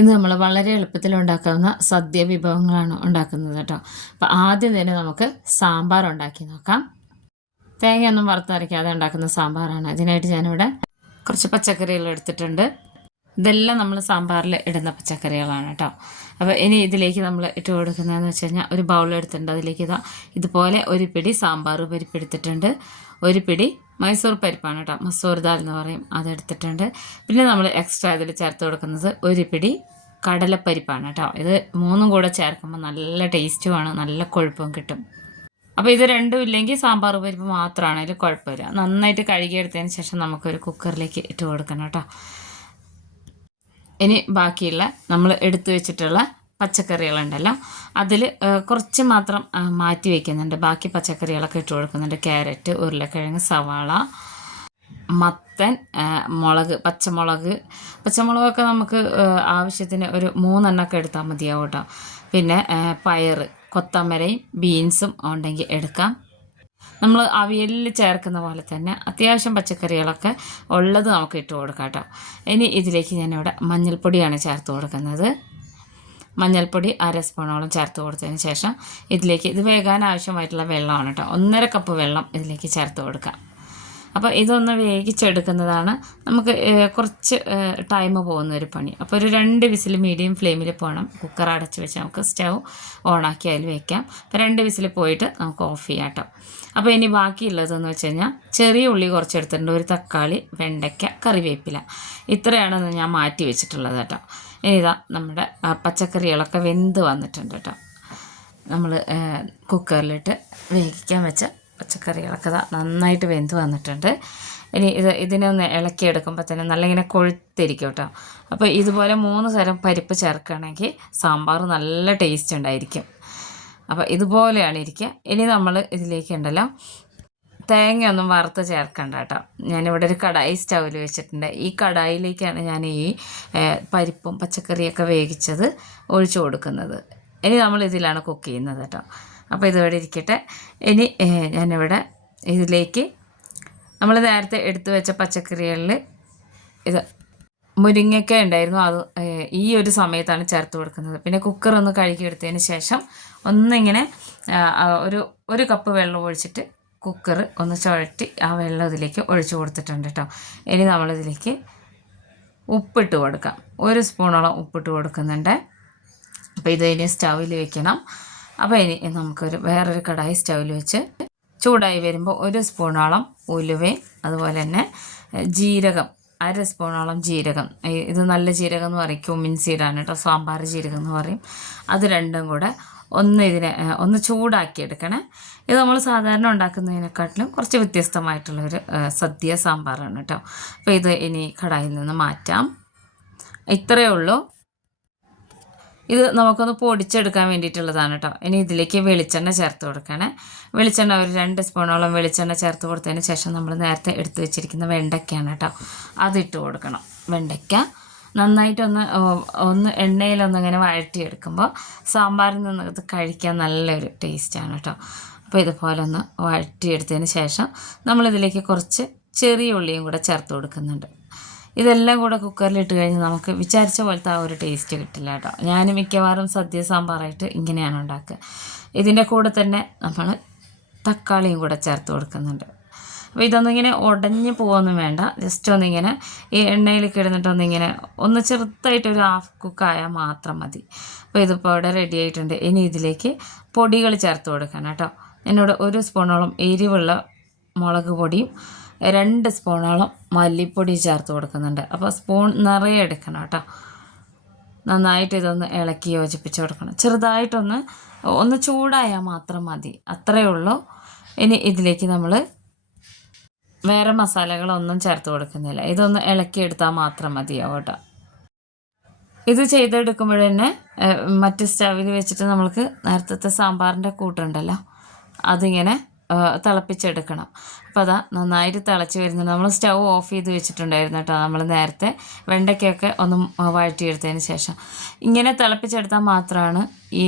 ഇന്ന് നമ്മൾ വളരെ എളുപ്പത്തിൽ ഉണ്ടാക്കാവുന്ന സദ്യ വിഭവങ്ങളാണ് ഉണ്ടാക്കുന്നത് കേട്ടോ. അപ്പോൾ ആദ്യം തന്നെ നമുക്ക് സാമ്പാർ ഉണ്ടാക്കി നോക്കാം. തേങ്ങയൊന്നും വറുത്തരയ്ക്കാതെ ഉണ്ടാക്കുന്ന സാമ്പാറാണ്. അതിനായിട്ട് ഞാനിവിടെ കുറച്ച് പച്ചക്കറികൾ എടുത്തിട്ടുണ്ട്. ഇതെല്ലാം നമ്മൾ സാമ്പാറിൽ ഇടുന്ന പച്ചക്കറികളാണ് കേട്ടോ. അപ്പോൾ ഇനി ഇതിലേക്ക് നമ്മൾ ഇട്ട് കൊടുക്കുന്നതെന്ന് വെച്ച് കഴിഞ്ഞാൽ ഒരു ബൗൾ എടുത്തിട്ടുണ്ട്. അതിലേക്ക് ഇതാ ഇതുപോലെ ഒരു പിടി സാമ്പാർ പരിപ്പെടുത്തിട്ടുണ്ട് ഒരു പിടി മൈസൂർ പരിപ്പാണ് കേട്ടോ മസൂർ ദാൽ എന്ന് പറയും. അതെടുത്തിട്ടുണ്ട് പിന്നെ നമ്മൾ എക്സ്ട്രാ ഇതിൽ ചേർത്ത് കൊടുക്കുന്നത് ഒരു പിടി കടലപ്പരിപ്പാണ് കേട്ടോ ഇത് മൂന്നും കൂടെ ചേർക്കുമ്പോൾ നല്ല ടേസ്റ്റുമാണ് നല്ല കൊഴുപ്പും കിട്ടും. അപ്പോൾ ഇത് രണ്ടും ഇല്ലെങ്കിൽ സാമ്പാർ പരിപ്പ് മാത്രമാണെങ്കിലും കുഴപ്പമില്ല. നന്നായിട്ട് കഴുകിയെടുത്തതിന് ശേഷം നമുക്കൊരു കുക്കറിലേക്ക് ഇട്ട് കൊടുക്കണം കേട്ടോ ഇനി ബാക്കിയുള്ള നമ്മൾ എടുത്തു വെച്ചിട്ടുള്ള പച്ചക്കറികളുണ്ടല്ലോ. അതിൽ കുറച്ച് മാത്രം മാറ്റി വയ്ക്കുന്നുണ്ട് ബാക്കി പച്ചക്കറികളൊക്കെ ഇട്ട് കൊടുക്കുന്നുണ്ട്. ക്യാരറ്റ് ഉരുളക്കിഴങ്ങ് സവാള മത്തൻ മുളക് പച്ചമുളക്. പച്ചമുളകൊക്കെ നമുക്ക് ആവശ്യത്തിന് ഒരു മൂന്നെണ്ണമൊക്കെ എടുത്താൽ മതിയാവും കേട്ടോ. പിന്നെ പയർ കൊത്തമരയും ബീൻസും ഉണ്ടെങ്കിൽ എടുക്കാം. നമ്മൾ അവിയലിൽ ചേർക്കുന്ന പോലെ തന്നെ അത്യാവശ്യം പച്ചക്കറികളൊക്കെ ഉള്ളത് നമുക്ക് ഇട്ട് കൊടുക്കാം കേട്ടോ. ഇനി ഇതിലേക്ക് ഞാനിവിടെ മഞ്ഞൾപ്പൊടിയാണ് ചേർത്ത് കൊടുക്കുന്നത്. മഞ്ഞൾപ്പൊടി അര സ്പൂണോളം ചേർത്ത് കൊടുത്തതിന് ശേഷം ഇതിലേക്ക് ഇത് വേകാൻ ആവശ്യമായിട്ടുള്ള വെള്ളമാണ് കേട്ടോ. ഒന്നര കപ്പ് വെള്ളം ഇതിലേക്ക് ചേർത്ത് കൊടുക്കാം അപ്പോൾ ഇതൊന്ന് വേവിച്ചെടുക്കുന്നതാണ് നമുക്ക് കുറച്ച് ടൈം പോകുന്ന ഒരു പണി. അപ്പോൾ ഒരു രണ്ട് വിസിൽ മീഡിയം ഫ്ലെയിമിൽ പോകണം. കുക്കർ അടച്ച് വെച്ച് നമുക്ക് സ്റ്റൗ ഓണാക്കി അതിൽ വെക്കാം. അപ്പോൾ രണ്ട് വിസിൽ പോയിട്ട് നമുക്ക് ഓഫ് ചെയ്യാം കേട്ടോ. അപ്പോൾ ഇനി ബാക്കിയുള്ളതെന്ന് വെച്ച് കഴിഞ്ഞാൽ ചെറിയ ഉള്ളി കുറച്ചെടുത്തിട്ടുണ്ട്. ഒരു തക്കാളി വെണ്ടയ്ക്ക കറിവേപ്പില. ഇത്രയാണ് ഞാൻ മാറ്റി വെച്ചിട്ടുള്ളത് കേട്ടോ. ഇതാ നമ്മുടെ പച്ചക്കറികളൊക്കെ വെന്ത് വന്നിട്ടുണ്ട് കേട്ടോ. നമ്മൾ കുക്കറിലിട്ട് വേവിക്കാൻ വെച്ച പച്ചക്കറികളൊക്കെ നന്നായിട്ട് വെന്ത് വന്നിട്ടുണ്ട്. ഇനി ഇത് ഇതിനെ ഒന്ന് ഇളക്കിയെടുക്കുമ്പോൾ തന്നെ നല്ല ഇങ്ങനെ കൊഴുത്തിരിക്കും കേട്ടോ. അപ്പോൾ ഇതുപോലെ മൂന്ന് തരം പരിപ്പ് ചേർക്കുകയാണെങ്കിൽ സാമ്പാർ നല്ല ടേസ്റ്റ് ഉണ്ടായിരിക്കും. അപ്പോൾ ഇതുപോലെയാണ് ഇരിക്കുക. ഇനി നമ്മൾ ഇതിലേക്ക് ഉണ്ടല്ലോ തേങ്ങയൊന്നും വറുത്ത് ചേർക്കണ്ട കേട്ടോ. ഞാനിവിടെ ഒരു കടായി സ്റ്റൗവിൽ വെച്ചിട്ടുണ്ട്. ഈ കടായിലേക്കാണ് ഞാൻ ഈ പരിപ്പും പച്ചക്കറിയൊക്കെ വേവിച്ചത് ഒഴിച്ചു കൊടുക്കുന്നത്. ഇനി നമ്മൾ ഇതിലാണ് കുക്ക് ചെയ്യുന്നത് കേട്ടോ. അപ്പോൾ ഇതുവരെ ഇരിക്കട്ടെ. ഇനി ഞാനിവിടെ ഇതിലേക്ക് നമ്മൾ നേരത്തെ എടുത്തു വെച്ച പച്ചക്കറികളിൽ ഇത് മുരിങ്ങയ്ക്ക ഉണ്ടായിരുന്നു. അത് ഈ ഒരു സമയത്താണ് ചേർത്ത് കൊടുക്കുന്നത്. പിന്നെ കുക്കർ ഒന്ന് കഴുകിയെടുത്തതിന് ശേഷം ഒന്നിങ്ങനെ ഒരു ഒരു കപ്പ് വെള്ളം ഒഴിച്ചിട്ട് കുക്കർ ഒന്ന് ചുഴറ്റി ആ വെള്ളം ഇതിലേക്ക് ഒഴിച്ചു കൊടുത്തിട്ടുണ്ട് കേട്ടോ. ഇനി നമ്മളിതിലേക്ക് ഉപ്പിട്ട് കൊടുക്കാം. ഒരു സ്പൂണോളം ഉപ്പിട്ട് കൊടുക്കുന്നുണ്ട്. അപ്പോൾ ഇത് ഇനി സ്റ്റൗവിൽ വെക്കണം. അപ്പോൾ ഇനി നമുക്കൊരു വേറൊരു കടായി സ്റ്റൗവിൽ വെച്ച് ചൂടായി വരുമ്പോൾ ഒരു സ്പൂണോളം ഉലുവയും അതുപോലെ തന്നെ ജീരകം അര സ്പൂണോളം ജീരകം. ഇത് നല്ല ജീരകം എന്ന് പറയും. ക്യൂമിൻ സീഡാണ് കേട്ടോ. സാമ്പാർ ജീരകം എന്ന് പറയും. അത് രണ്ടും കൂടെ ഒന്ന് ഇതിനെ ഒന്ന് ചൂടാക്കി എടുക്കണേ. ഇത് നമ്മൾ സാധാരണ ഉണ്ടാക്കുന്നതിനെക്കാട്ടിലും കുറച്ച് വ്യത്യസ്തമായിട്ടുള്ളൊരു സദ്യ സാമ്പാറാണ് കേട്ടോ. അപ്പോൾ ഇത് ഇനി കടായിൽ നിന്ന് മാറ്റാം. ഇത്രയേ ഉള്ളൂ. ഇത് നമുക്കൊന്ന് പൊടിച്ചെടുക്കാൻ വേണ്ടിയിട്ടുള്ളതാണ് കേട്ടോ. ഇനി ഇതിലേക്ക് വെളിച്ചെണ്ണ ചേർത്ത് കൊടുക്കണേ. വെളിച്ചെണ്ണ ഒരു രണ്ട് സ്പൂണോളം വെളിച്ചെണ്ണ ചേർത്ത് കൊടുത്തതിന് ശേഷം നമ്മൾ നേരത്തെ എടുത്തു വെച്ചിരിക്കുന്ന വെണ്ടയ്ക്കയാണ് കേട്ടോ. അതിട്ട് കൊടുക്കണം. വെണ്ടയ്ക്ക. നന്നായിട്ടൊന്ന് ഒന്ന് എണ്ണയിലൊന്ന് ഇങ്ങനെ വഴറ്റിയെടുക്കുമ്പോൾ സാമ്പാറിൽ നിന്ന് അത് കഴിക്കാൻ നല്ലൊരു ടേസ്റ്റാണ് കേട്ടോ. അപ്പോൾ ഇതുപോലെ ഒന്ന് വഴറ്റിയെടുത്തതിന് ശേഷം നമ്മളിതിലേക്ക് കുറച്ച് ചെറിയ ഉള്ളിയും കൂടെ ചേർത്ത് കൊടുക്കുന്നുണ്ട്. ഇതെല്ലാം കൂടെ കുക്കറിൽ ഇട്ട് കഴിഞ്ഞാൽ നമുക്ക് വിചാരിച്ച പോലത്തെ ആ ഒരു ടേസ്റ്റ് കിട്ടില്ല കേട്ടോ. ഞാൻ മിക്കവാറും സദ്യ സാമ്പാറായിട്ട് ഇങ്ങനെയാണ് ഉണ്ടാക്കുക. ഇതിന്റെ കൂടെ തന്നെ നമ്മൾ തക്കാളിയും കൂടെ ചേർത്ത് കൊടുക്കുന്നുണ്ട്. അപ്പോൾ ഇങ്ങനെ ഉടഞ്ഞു പോകുമൊന്നും വേണ്ട. ജസ്റ്റ് ഒന്നിങ്ങനെ ഈ എണ്ണയിൽ കിടന്നിട്ട് ഒന്നിങ്ങനെ ഒന്ന് ചെറുതായിട്ട് ഒരു ഹാഫ് കുക്കായാൽ മാത്രം മതി. അപ്പോൾ ഇതിപ്പോൾ ഇവിടെ റെഡി ആയിട്ടുണ്ട്. ഇനി ഇതിലേക്ക് പൊടികൾ ചേർത്ത് കൊടുക്കണം കേട്ടോ. എന്നോട് ഒരു സ്പൂണോളം എരിവുള്ള മുളക് പൊടിയും രണ്ട് സ്പൂണോളം മല്ലിപ്പൊടി ചേർത്ത് കൊടുക്കുന്നുണ്ട്. അപ്പോൾ സ്പൂൺ നിറയെ എടുക്കണം കേട്ടോ. നന്നായിട്ട് ഇതൊന്ന് ഇളക്കി യോജിപ്പിച്ച് കൊടുക്കണം. ചെറുതായിട്ടൊന്ന് ഒന്ന് ചൂടായാൽ മാത്രം മതി. അത്രയേ ഉള്ളൂ. ഇനി ഇതിലേക്ക് നമ്മൾ വേറെ മസാലകളൊന്നും ചേർത്ത് കൊടുക്കുന്നില്ല. ഇതൊന്ന് ഇളക്കിയെടുത്താൽ മാത്രം മതിയാവും കേട്ടോ ഇത് ചെയ്തെടുക്കുമ്പോൾ തന്നെ മറ്റ് സ്റ്റവിൽ വെച്ചിട്ട് നമ്മൾക്ക് നേരത്തെ സാമ്പാറിന്റെ കൂട്ടുണ്ടല്ലോ അതിങ്ങനെ തിളപ്പിച്ചെടുക്കണം. അപ്പോൾ അതാ നന്നായിട്ട് തിളച്ച് വരുന്നുണ്ട്. നമ്മൾ സ്റ്റൗ ഓഫ് ചെയ്ത് വെച്ചിട്ടുണ്ടായിരുന്നു കേട്ടോ. നമ്മൾ നേരത്തെ വെണ്ടയ്ക്കൊക്കെ ഒന്ന് വഴറ്റിയെടുത്തതിന് ശേഷം. ഇങ്ങനെ തിളപ്പിച്ചെടുത്താൽ മാത്രമാണ് ഈ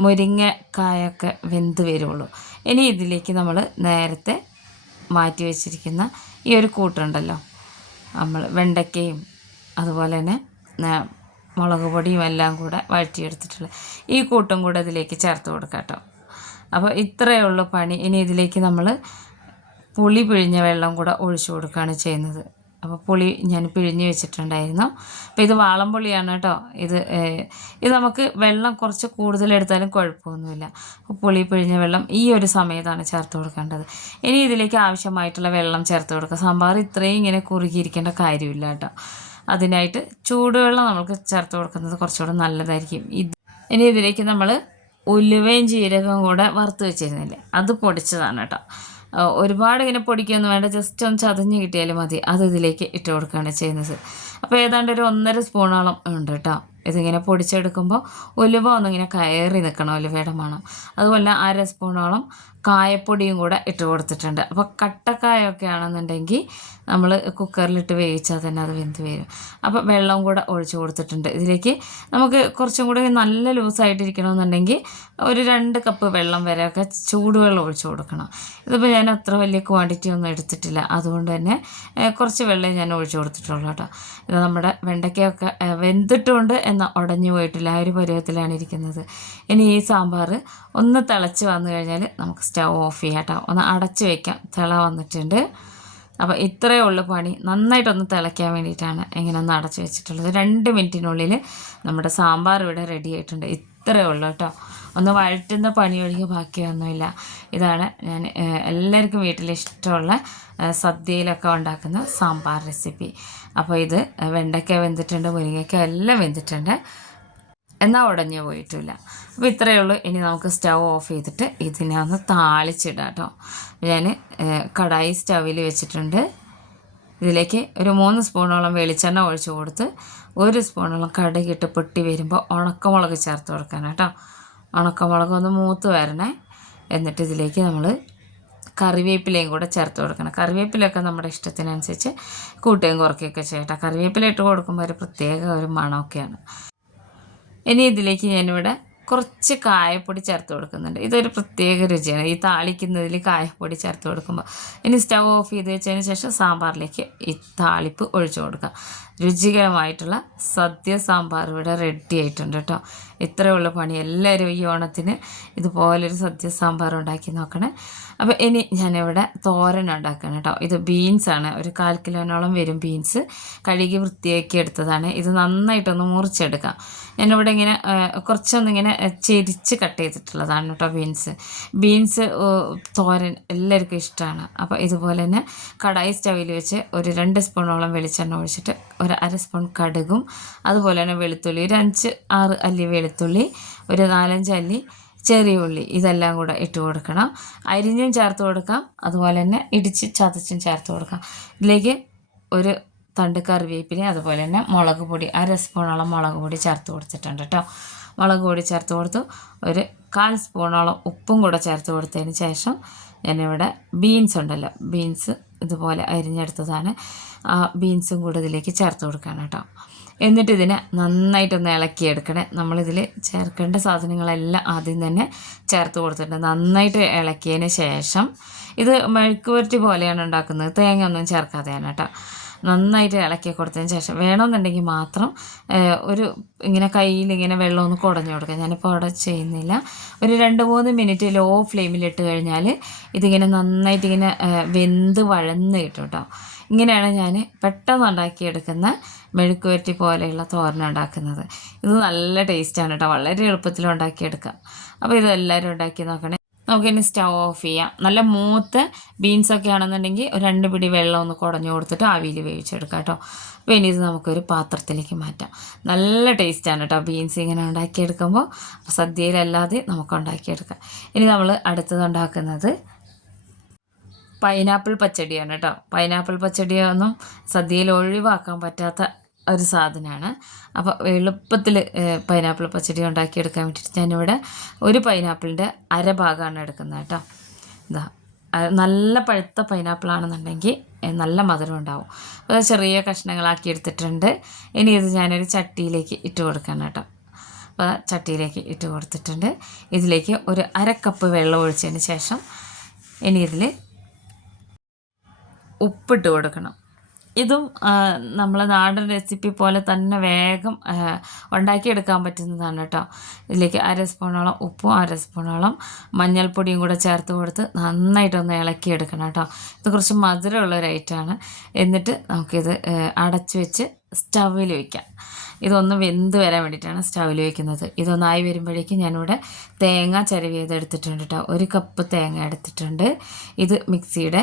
മുരിങ്ങക്കായൊക്കെ വെന്ത് വരുള്ളൂ. ഇനി ഇതിലേക്ക് നമ്മൾ നേരത്തെ മാറ്റി വെച്ചിരിക്കുന്ന ഈ ഒരു കൂട്ടുണ്ടല്ലോ. നമ്മൾ വെണ്ടയ്ക്കയും അതുപോലെ തന്നെ മുളക് പൊടിയും എല്ലാം കൂടെ വഴറ്റിയെടുത്തിട്ടുള്ള ഈ കൂട്ടും കൂടെ ഇതിലേക്ക് ചേർത്ത് കൊടുക്കാം കേട്ടോ. അപ്പോൾ ഇത്രയേ ഉള്ളൂ പണി. ഇനി ഇതിലേക്ക് നമ്മൾ പുളി പിഴിഞ്ഞ വെള്ളം കൂടെ ഒഴിച്ചു കൊടുക്കുകയാണ് ചെയ്യുന്നത്. അപ്പോൾ പുളി ഞാൻ പിഴിഞ്ഞ് വെച്ചിട്ടുണ്ടായിരുന്നു. അപ്പോൾ ഇത് വാളംപുളിയാണ് കേട്ടോ. ഇത് ഇത് നമുക്ക് വെള്ളം കുറച്ച് കൂടുതലെടുത്താലും കുഴപ്പമൊന്നുമില്ല. അപ്പോൾ പുളി പിഴിഞ്ഞ വെള്ളം ഈ ഒരു സമയത്താണ് ചേർത്ത് കൊടുക്കേണ്ടത്. ഇനി ഇതിലേക്ക് ആവശ്യമായിട്ടുള്ള വെള്ളം ചേർത്ത് കൊടുക്കുക. സാമ്പാർ ഇത്രയും ഇങ്ങനെ കുറുകിയിരിക്കേണ്ട കാര്യമില്ല കേട്ടോ. അതിനായിട്ട് ചൂടുവെള്ളം നമുക്ക് ചേർത്ത് കൊടുക്കുന്നത് കുറച്ചുകൂടെ നല്ലതായിരിക്കും. ഇത് ഇനി ഇതിലേക്ക് നമ്മൾ ഉലുവയും ജീരകവും കൂടെ വറുത്ത് വെച്ചിരുന്നില്ലേ? അത് പൊടിച്ചതാണ് കേട്ടോ. ഒരുപാട് ഇങ്ങനെ പൊടിക്കൊന്നും വേണ്ട ജസ്റ്റ് ഒന്ന് ചതഞ്ഞ് കിട്ടിയാലും മതി. അത് ഇതിലേക്ക് ഇട്ട് കൊടുക്കുകയാണ് ചെയ്യുന്നത്. അപ്പോൾ ഏതാണ്ട് ഒരു ഒന്നര സ്പൂണോളം ഉണ്ട് കേട്ടോ. ഇതിങ്ങനെ പൊടിച്ചെടുക്കുമ്പോൾ ഉലുവ ഒന്നിങ്ങനെ കയറി നിൽക്കണം ഉലുവയുടെ മണം. അതുപോലെ അര സ്പൂണോളം കായപ്പൊടിയും കൂടെ ഇട്ട് കൊടുത്തിട്ടുണ്ട്. അപ്പോൾ കട്ടക്കായൊക്കെ ആണെന്നുണ്ടെങ്കിൽ നമ്മൾ കുക്കറിലിട്ട് വേവിച്ചാൽ തന്നെ അത് വെന്ത് വരും. അപ്പോൾ വെള്ളം കൂടെ ഒഴിച്ചു കൊടുത്തിട്ടുണ്ട്. ഇതിലേക്ക് നമുക്ക് കുറച്ചും കൂടി നല്ല ലൂസായിട്ടിരിക്കണമെന്നുണ്ടെങ്കിൽ ഒരു രണ്ട് കപ്പ് വെള്ളം വരെയൊക്കെ ചൂടുവെള്ളം ഒഴിച്ചു കൊടുക്കണം. ഇതിപ്പോൾ ഞാൻ അത്ര വലിയ ക്വാണ്ടിറ്റി ഒന്നും എടുത്തിട്ടില്ല. അതുകൊണ്ട് തന്നെ കുറച്ച് വെള്ളം ഞാൻ ഒഴിച്ചു കൊടുത്തിട്ടുള്ളൂ കേട്ടോ. നമ്മുടെ വെണ്ടയ്ക്കയൊക്കെ വെന്തിട്ടുണ്ട് എന്ന ഉടഞ്ഞു പോയിട്ടില്ല. ആ ഒരു പരുവത്തിലാണ് ഇരിക്കുന്നത്. ഇനി ഈ സാമ്പാർ ഒന്ന് തിളച്ച് വന്നു കഴിഞ്ഞാൽ നമുക്ക് സ്റ്റൗ ഓഫ് ചെയ്യാം കേട്ടോ. ഒന്ന് അടച്ച് വയ്ക്കാം തിള വന്നിട്ടുണ്ട്. അപ്പോൾ ഇത്രയേ ഉള്ളൂ പണി. നന്നായിട്ടൊന്ന് തിളയ്ക്കാൻ വേണ്ടിയിട്ടാണ് ഇങ്ങനെ ഒന്ന് അടച്ച് വെച്ചിട്ടുള്ളത്. രണ്ട് മിനിറ്റിനുള്ളിൽ നമ്മുടെ സാമ്പാർ ഇവിടെ റെഡി ആയിട്ടുണ്ട്. ഇത്രയേ ഉള്ളൂ കേട്ടോ. ഒന്ന് വഴറ്റുന്ന പണി ഒഴികെ ബാക്കിയൊന്നുമില്ല. ഇതാണ് ഞാൻ എല്ലാവർക്കും വീട്ടിൽ ഇഷ്ടമുള്ള സദ്യയിലൊക്കെ ഉണ്ടാക്കുന്ന സാമ്പാർ റെസിപ്പി. അപ്പോൾ ഇത് വെണ്ടയ്ക്ക വെന്തിട്ടുണ്ട് മുരിങ്ങയ്ക്ക എല്ലാം വെന്തിട്ടുണ്ട്. എന്നാൽ ഉടഞ്ഞു പോയിട്ടില്ല. അപ്പോൾ ഇത്രയേ ഉള്ളൂ. ഇനി നമുക്ക് സ്റ്റൗ ഓഫ് ചെയ്തിട്ട് ഇതിനെ ഒന്ന് താളിച്ചിടാം കേട്ടോ. ഞാൻ കടായി സ്റ്റവിൽ വെച്ചിട്ടുണ്ട്. ഇതിലേക്ക് ഒരു മൂന്ന് സ്പൂണോളം വെളിച്ചെണ്ണ ഒഴിച്ചു കൊടുത്ത് ഒരു സ്പൂണോളം കടുകിട്ട് പൊട്ടി വരുമ്പോൾ ഉണക്കമുളക് ചേർത്ത് കൊടുക്കാൻ കേട്ടോ. ഉണക്കമുളക് ഒന്ന് മൂത്ത് വരണേ. എന്നിട്ട് ഇതിലേക്ക് നമ്മൾ കറിവേപ്പിലയും കൂടെ ചേർത്ത് കൊടുക്കണം. കറിവേപ്പിലയൊക്കെ നമ്മുടെ ഇഷ്ടത്തിനനുസരിച്ച് കൂട്ടുകയും കുറയ്ക്കുകയൊക്കെ ചെയ്യട്ടെ കറിവേപ്പില ഇട്ട് കൊടുക്കുമ്പോൾ ഒരു പ്രത്യേക ഒരു മണമൊക്കെയാണ്. ഇനി ഇതിലേക്ക് ഞാനിവിടെ കുറച്ച് കായപ്പൊടി ചേർത്ത് കൊടുക്കുന്നുണ്ട്. ഇതൊരു പ്രത്യേക രുചിയാണ്. ഈ താളിക്കുന്നതിൽ കായപ്പൊടി ചേർത്ത് കൊടുക്കുമ്പോൾ ഇനി സ്റ്റവ് ഓഫ് ചെയ്ത് വെച്ചതിന് ശേഷം സാമ്പാറിലേക്ക് ഈ താളിപ്പ് ഒഴിച്ചു കൊടുക്കുക. രുചികരമായിട്ടുള്ള സദ്യ സാമ്പാർ ഇവിടെ റെഡി ആയിട്ടുണ്ട് കേട്ടോ. ഇത്രയുള്ള പണി. എല്ലാവരും ഈ ഓണത്തിന് ഇതുപോലൊരു സദ്യ സാമ്പാർ ഉണ്ടാക്കി നോക്കണേ. അപ്പോൾ ഇനി ഞാനിവിടെ തോരൻ ഉണ്ടാക്കണം കേട്ടോ. ഇത് ബീൻസാണ് ഒരു കാൽ കിലോനോളം വരും ബീൻസ് കഴുകി വൃത്തിയാക്കി എടുത്തതാണ്. ഇത് നന്നായിട്ടൊന്ന് മുറിച്ചെടുക്കാം. ഞാനിവിടെ ഇങ്ങനെ കുറച്ചൊന്നിങ്ങനെ ചെരിച്ച് കട്ട് ചെയ്തിട്ടുള്ളതാണ് കേട്ടോ ബീൻസ്. ബീൻസ് തോരൻ എല്ലാവർക്കും ഇഷ്ടമാണ്. അപ്പോൾ ഇതുപോലെ തന്നെ കടായി സ്റ്റവിൽ വെച്ച് ഒരു രണ്ട് സ്പൂണോളം വെളിച്ചെണ്ണ ഒഴിച്ചിട്ട് ഒരു അര സ്പൂൺ കടുകും അതുപോലെ തന്നെ വെളുത്തുള്ളി ഒരു അഞ്ച് ആറ് അല്ലി വെളുത്തുള്ളി ഒരു നാലഞ്ച് അല്ലി ചെറിയ ഉള്ളി ഇതെല്ലാം കൂടെ ഇട്ട് കൊടുക്കണം. അരിഞ്ഞും ചേർത്ത് കൊടുക്കാം അതുപോലെ തന്നെ ഇടിച്ച് ചതച്ചും ചേർത്ത് കൊടുക്കാം. ഇതിലേക്ക് ഒരു തണ്ട് കറിവേപ്പില അതുപോലെ തന്നെ മുളക് പൊടി അര സ്പൂണോളം മുളക് പൊടി ചേർത്ത് കൊടുത്തിട്ടുണ്ട് കേട്ടോ മുളക് പൊടി ചേർത്ത് കൊടുത്തു. ഒരു കാൽ സ്പൂണോളം ഉപ്പും കൂടെ ചേർത്ത് കൊടുത്തതിന് ശേഷം ഞാനിവിടെ ബീൻസ് ഉണ്ടല്ലോ ബീൻസ് ഇതുപോലെ അരിഞ്ഞെടുത്തതാണ്. ആ ബീൻസും കൂടെ ഇതിലേക്ക് ചേർത്ത് കൊടുക്കുകയാണ് കേട്ടോ എന്നിട്ട് ഇതിനെ നന്നായിട്ടൊന്ന് ഇളക്കിയെടുക്കണേ. നമ്മളിതിൽ ചേർക്കേണ്ട സാധനങ്ങളെല്ലാം ആദ്യം തന്നെ ചേർത്ത് കൊടുത്തിട്ടുണ്ട്. നന്നായിട്ട് ഇളക്കിയതിന് ശേഷം ഇത് മെഴുക്കുപുരട്ടി പോലെയാണ് ഉണ്ടാക്കുന്നത്. തേങ്ങ ഒന്നും ചേർക്കാതെയാണ് കേട്ടോ നന്നായിട്ട് ഇളക്കി കൊടുത്തതിന് ശേഷം വേണമെന്നുണ്ടെങ്കിൽ മാത്രം ഒരു ഇങ്ങനെ കയ്യിൽ ഇങ്ങനെ വെള്ളം ഒന്ന് കുടഞ്ഞു കൊടുക്കുക ഞാനിപ്പോൾ അവിടെ ചെയ്യുന്നില്ല. ഒരു രണ്ട് മൂന്ന് മിനിറ്റ് ലോ ഫ്ലെയിമിലിട്ട് കഴിഞ്ഞാൽ ഇതിങ്ങനെ നന്നായിട്ട് ഇങ്ങനെ വെന്ത് വഴന്ന് കിട്ടും കേട്ടോ ഇങ്ങനെയാണ് ഞാൻ പെട്ടെന്ന് ഉണ്ടാക്കിയെടുക്കുന്ന മെഴുക്ക് വരട്ടി പോലെയുള്ള തോരൻ ഉണ്ടാക്കുന്നത്. ഇത് നല്ല ടേസ്റ്റാണ് കേട്ടോ വളരെ എളുപ്പത്തിൽ ഉണ്ടാക്കിയെടുക്കാം. അപ്പോൾ ഇത് എല്ലാവരും ഉണ്ടാക്കി നോക്കണേ. നമുക്കിനി സ്റ്റൗ ഓഫ് ചെയ്യാം. നല്ല മൂത്ത് ബീൻസ് ഒക്കെ ആണെന്നുണ്ടെങ്കിൽ രണ്ട് പിടി വെള്ളം ഒന്ന് കുടഞ്ഞു കൊടുത്തിട്ട് ആവിയിൽ വേവിച്ചെടുക്കാം കേട്ടോ. അപ്പോൾ ഇനി ഇത് നമുക്കൊരു പാത്രത്തിലേക്ക് മാറ്റാം. നല്ല ടേസ്റ്റാണ് കേട്ടോ ബീൻസ് ഇങ്ങനെ ഉണ്ടാക്കിയെടുക്കുമ്പോൾ. സദ്യയിലല്ലാതെ നമുക്ക് ഉണ്ടാക്കിയെടുക്കാം. ഇനി നമ്മൾ അടുത്തത് ഉണ്ടാക്കുന്നത് പൈനാപ്പിൾ പച്ചടിയാണ് കേട്ടോ. പൈനാപ്പിൾ പച്ചടിയൊന്നും സദ്യയിൽ ഒഴിവാക്കാൻ പറ്റാത്ത ഒരു സാധനമാണ്. അപ്പോൾ എളുപ്പത്തിൽ പൈനാപ്പിൾ പച്ചടി ഉണ്ടാക്കിയെടുക്കാൻ വേണ്ടിയിട്ട് ഞാനിവിടെ ഒരു പൈനാപ്പിളിന്റെ അരഭാഗമാണ് എടുക്കുന്നത് കേട്ടോ. ഇതാ നല്ല പഴുത്ത പൈനാപ്പിൾ ആണെന്നുണ്ടെങ്കിൽ നല്ല മധുരം ഉണ്ടാവും. അപ്പോൾ ചെറിയ കഷ്ണങ്ങളാക്കി എടുത്തിട്ടുണ്ട്. ഇനി ഇത് ഞാനൊരു ചട്ടിയിലേക്ക് ഇട്ട് കൊടുക്കണം കേട്ടോ. അപ്പോൾ ചട്ടിയിലേക്ക് ഇട്ട് കൊടുത്തിട്ടുണ്ട്. ഇതിലേക്ക് ഒരു അരക്കപ്പ് കപ്പ് വെള്ളം ഒഴിച്ചതിന് ശേഷം ഇനി ഇതിൽ ഉപ്പിട്ട് കൊടുക്കണം. ഇതും നമ്മളെ നാടൻ റെസിപ്പി പോലെ തന്നെ വേഗം ഉണ്ടാക്കിയെടുക്കാൻ പറ്റുന്നതാണ് കേട്ടോ. ഇതിലേക്ക് അര സ്പൂണോളം ഉപ്പും അര സ്പൂണോളം മഞ്ഞൾപ്പൊടിയും കൂടെ ചേർത്ത് കൊടുത്ത് നന്നായിട്ടൊന്ന് ഇളക്കിയെടുക്കണം കേട്ടോ. ഇത് കുറച്ച് മധുരമുള്ള ഒരു ഐറ്റമാണ് എന്നിട്ട് നമുക്കിത് അടച്ചു വെച്ച് സ്റ്റവിൽ വയ്ക്കാം ഇതൊന്ന് വെന്ത് വരാൻ വേണ്ടിയിട്ടാണ് സ്റ്റവിൽ വയ്ക്കുന്നത് ഇതൊന്നായി വരുമ്പോഴേക്കും ഞാനിവിടെ തേങ്ങ ചരവ് ചെയ്ത് എടുത്തിട്ടുണ്ട് കേട്ടോ. ഒരു കപ്പ് തേങ്ങ എടുത്തിട്ടുണ്ട്. ഇത് മിക്സിയുടെ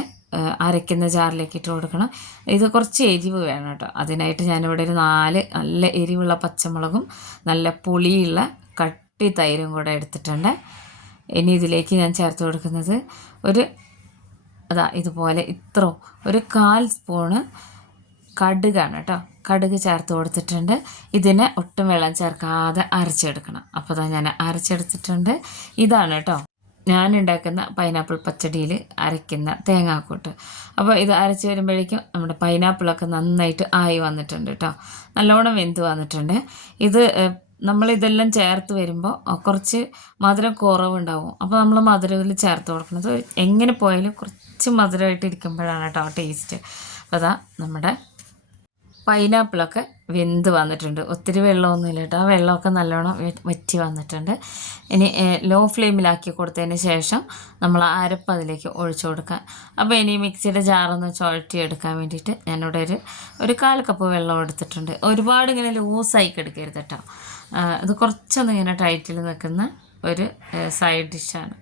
അരയ്ക്കുന്ന ജാറിലേക്ക് ഇട്ട് കൊടുക്കണം. ഇത് കുറച്ച് എരിവ് വേണം കേട്ടോ. അതിനായിട്ട് ഞാനിവിടെ ഒരു നാല് നല്ല എരിവുള്ള പച്ചമുളകും നല്ല പുളിയുള്ള കട്ടി തൈരും കൂടെ എടുത്തിട്ടുണ്ട്. ഇനി ഇതിലേക്ക് ഞാൻ ചേർത്ത് കൊടുക്കുന്നത് ഒരു അതാ ഇതുപോലെ ഇത്ര ഒരു കാൽ സ്പൂണ് കടുകാണ് കേട്ടോ. കടുക് ചേർത്ത് കൊടുത്തിട്ടുണ്ട്. ഇതിനെ ഒട്ടും വെള്ളം ചേർക്കാതെ അരച്ചെടുക്കണം. അപ്പോൾ ഞാൻ അരച്ചെടുത്തിട്ടുണ്ട്. ഇതാണ് കേട്ടോ. ഞാൻ ഉണ്ടാക്കുന്ന പൈനാപ്പിൾ പച്ചടിയിൽ അരയ്ക്കുന്ന തേങ്ങാക്കൂട്ട്. അപ്പോൾ ഇത് അരച്ച് വരുമ്പോഴേക്കും നമ്മുടെ പൈനാപ്പിളൊക്കെ നന്നായിട്ട് ആയി വന്നിട്ടുണ്ട് കേട്ടോ നല്ലോണം വെന്ത് വന്നിട്ടുണ്ട്. ഇത് നമ്മളിതെല്ലാം ചേർത്ത് വരുമ്പോൾ കുറച്ച് മധുരം കുറവുണ്ടാവും. അപ്പോൾ നമ്മൾ മധുരത്തിൽ ചേർത്ത് കൊടുക്കുന്നത്. എങ്ങനെ പോയാലും കുറച്ച് മധുരമായിട്ട് ഇരിക്കുമ്പോഴാണ് കേട്ടോ ടേസ്റ്റ് അപ്പോൾ അതാ നമ്മുടെ പൈനാപ്പിളൊക്കെ വെന്ത് വന്നിട്ടുണ്ട്. ഒത്തിരി വെള്ളമൊന്നുമില്ല കേട്ടോ ആ വെള്ളമൊക്കെ നല്ലോണം വറ്റി വന്നിട്ടുണ്ട്. ഇനി ലോ ഫ്ലെയിമിലാക്കി കൊടുത്തതിന് ശേഷം നമ്മൾ അരപ്പ് അതിലേക്ക് ഒഴിച്ചു കൊടുക്കാം. അപ്പോൾ ഇനി മിക്സിയുടെ ജാറൊന്ന് ചുഴറ്റിയെടുക്കാൻ വേണ്ടിയിട്ട് ഞാനിവിടെ ഒരു ഒരു കാൽ കപ്പ് വെള്ളം എടുത്തിട്ടുണ്ട്. ഒരുപാട് ഇങ്ങനെ ലൂസായി കിടക്കരുത് കേട്ടോ. ഇത് കുറച്ചൊന്ന് ഇങ്ങനെ ടൈറ്റിൽ നിൽക്കുന്ന ഒരു സൈഡ് ഡിഷാണ്.